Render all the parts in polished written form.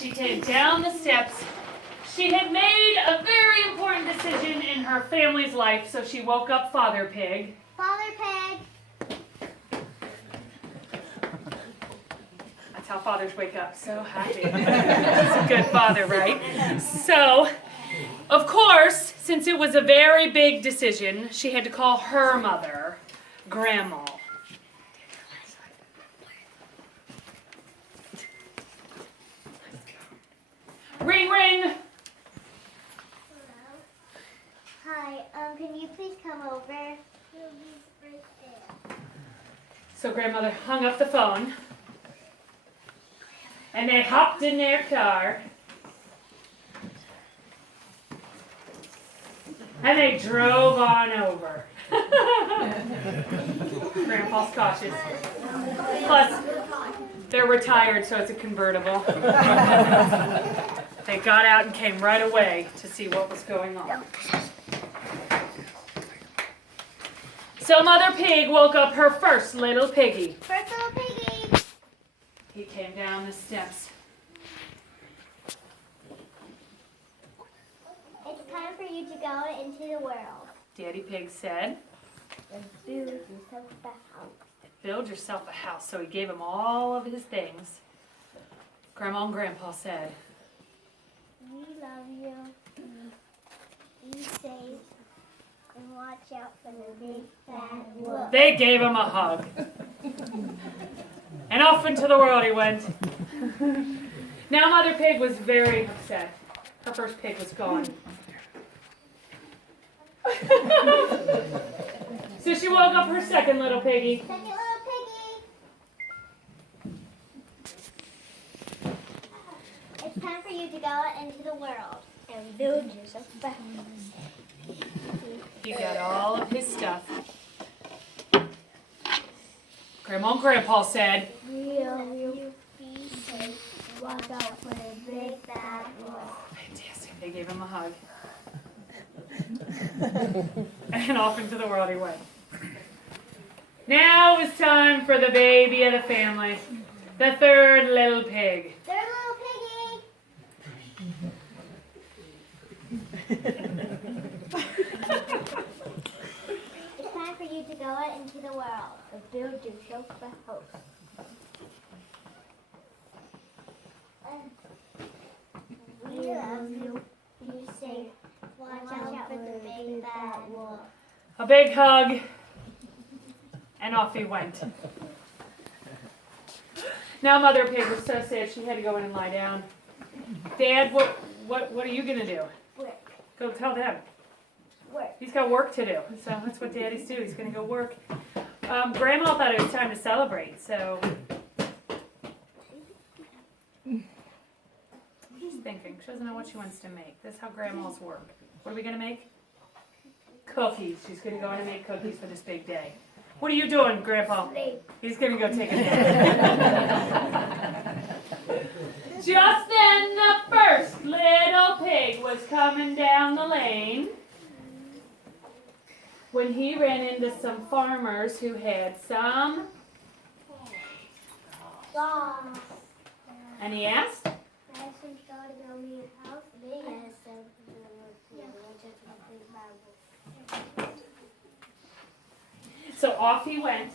She came down the steps. She had made a very important decision in her family's life, so she woke up Father Pig. Father Pig. That's how fathers wake up, so happy. He's a good father, right? So, of course, since it was a very big decision, she had to call her mother, Grandma. Ring, ring. Hello. Hi. Can you please come over? He's right there. So grandmother hung up the phone, and they hopped in their car, and they drove on over. Grandpa's cautious. Plus, they're retired, so it's a convertible. They got out and came right away to see what was going on. So Mother Pig woke up her first little piggy. First little piggy. He came down the steps. It's time for you to go into the world. Daddy Pig said, And build yourself a house. build yourself a house. So he gave him all of his things. Grandma and Grandpa said, We love you. Be safe. And watch out for the big bad wolf. they gave him a hug. And off into the world he went. Now Mother Pig was very upset. Her first pig was gone. So she woke up her second little piggy. Second little piggy. It's time for you to go into the world and build yourself a house. He got all of his stuff. Grandma and Grandpa said, Will you be safe? Watch out for the big bad wolf. fantastic. They gave him a hug. And off into the world he went. Now it was time for the baby of the family, the third little pig. Third little piggy. It's time for you to go out into the world and build yourself a house. We love you. Be safe. Watch out for the big bad wolf. A big hug, and off he went. Now Mother Pig was so sad she had to go in and lie down. Dad, what are you gonna do? Work. Go tell them. Work. He's got work to do, so that's what daddies do. He's gonna go work. Grandma thought it was time to celebrate, so she's thinking. She doesn't know what she wants to make. That's how grandmas work. What are we gonna make? Cookies. She's gonna go in and make cookies for this big day. What are you doing, Grandpa? Sleep. He's gonna go take a nap. Just then the first little pig was coming down the lane when he ran into some farmers who had some, and he asked, so off he went.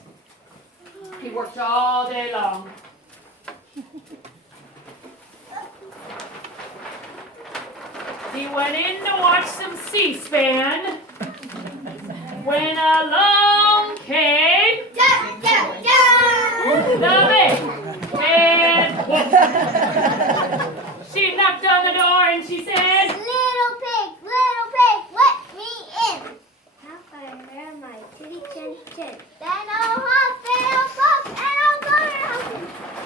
He worked all day long. He went in to watch some C-SPAN when along came the big red wolf. She knocked on the door and she said, Little pig, let me in. How far am my titty chin chin? Then I'll hop and I'll pop and I'll go to her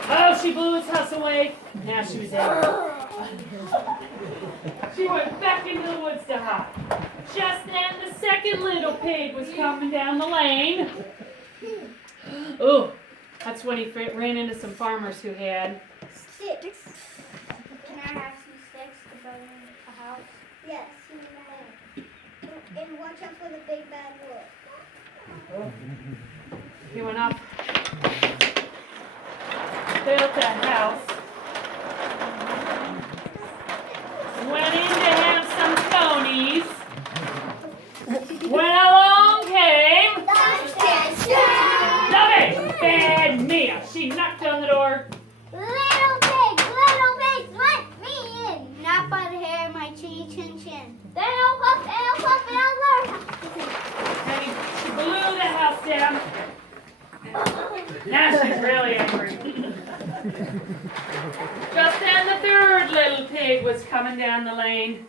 house. oh, she blew his house away. Now she was out. She went back into the woods to hide. Just then the second little pig was coming down the lane. Ooh, that's when he ran into some farmers who had Sticks. Can I have some sticks to build a house? Yes, you may. And watch out for the big bad wolf. He went up, built a house, Now she's really angry. Just then the third little pig was coming down the lane.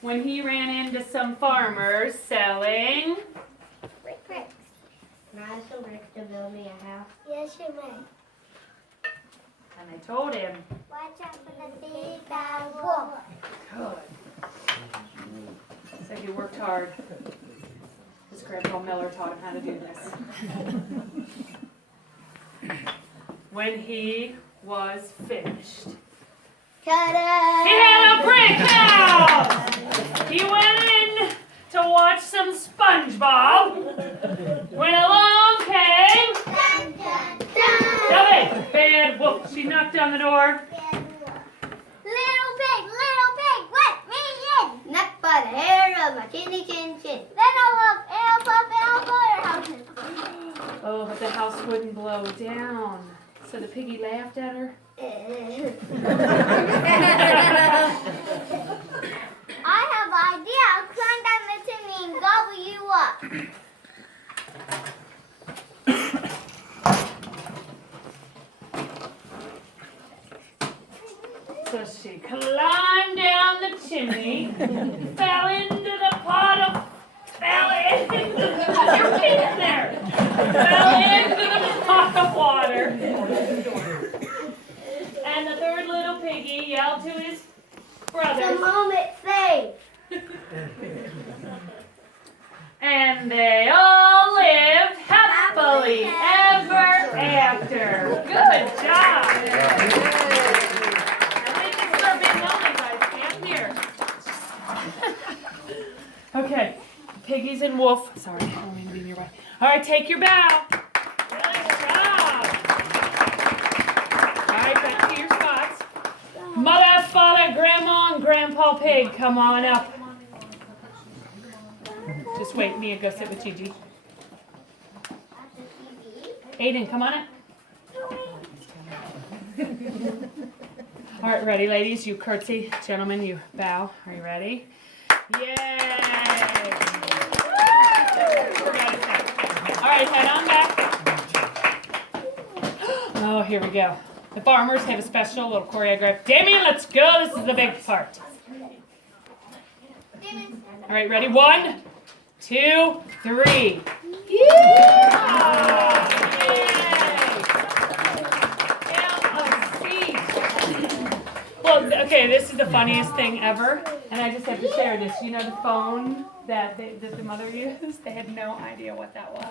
When he ran into some farmers selling... Bricks. Can I have some bricks to build me a house? Yes, you may. And they told him, Watch out for the big bad wolf. good. Said he worked hard. His Grandpa Miller taught him how to do this. When he was finished, Ta-da! he had a brick house! He went in to watch some SpongeBob. When along came Dun, dun, dun. Debbie, bad wolf. She knocked on the door. Little pig, let me in. Not by the hair of my chinny chin chin. Then I'll blow your house. Oh, but the house wouldn't blow down. So the piggy laughed at her. I have an idea. I'll climb down the chimney and gobble you up. So she climbed down the chimney, fell into the pot of, your feet in there, fell into the pot of water. And the third little piggy yelled to his The brothers, moment saved. and they all lived happily ever after. Good job. Okay, piggies and wolf. Sorry, I don't mean to be in your way. All right, take your bow. Good job. All right, back to your spots. Mother, father, grandma, and grandpa pig, come on up. Just wait, Mia, go sit with Gigi. Aiden, come on up. All right, ready, ladies? You curtsy. Gentlemen, you bow. Are you ready? Yay! All right, head on back. Oh, here we go. The farmers have a special little choreograph. Damien, let's go. This is the big part. All right, ready? 1, 2, 3. Yeah! Well, okay, this is the funniest thing ever, and I just have to share this. You know the phone that the mother used? They had no idea what that was.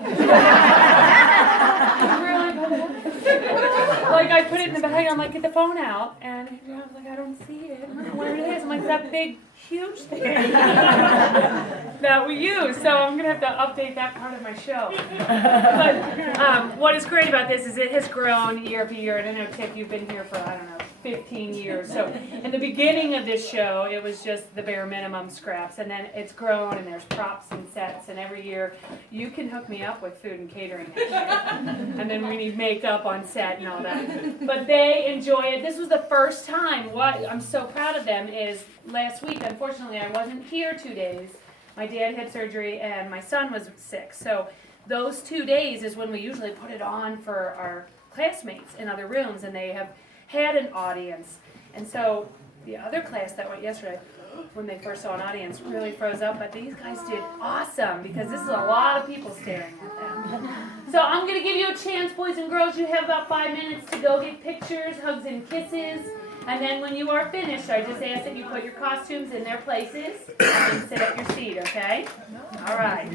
Like, I put it in the bag, I'm like, get the phone out, and I was like, I don't see it. I don't know where it is. I'm like, that big, huge thing that we use. So I'm going to have to update that part of my show. But what is great about this is it has grown year after year, and I know, Tiff, you've been here for, I don't know, 15 years. So in the beginning of this show, it was just the bare minimum scraps, and then it's grown, and there's props and sets, and every year you can hook me up with food and catering. And then we need makeup on set and all that. But they enjoy it. This was the first time. What I'm so proud of them is last week, unfortunately, I wasn't here 2 days. My dad had surgery, and my son was sick. So those 2 days is when we usually put it on for our classmates in other rooms, and they have had an audience. And so the other class that went yesterday, when they first saw an audience, really froze up, but these guys did awesome because this is a lot of people staring at them. So I'm going to give you a chance, boys and girls. You have about 5 minutes to go get pictures, hugs and kisses. And then when you are finished, I just ask that you put your costumes in their places and sit at your seat, okay? All right.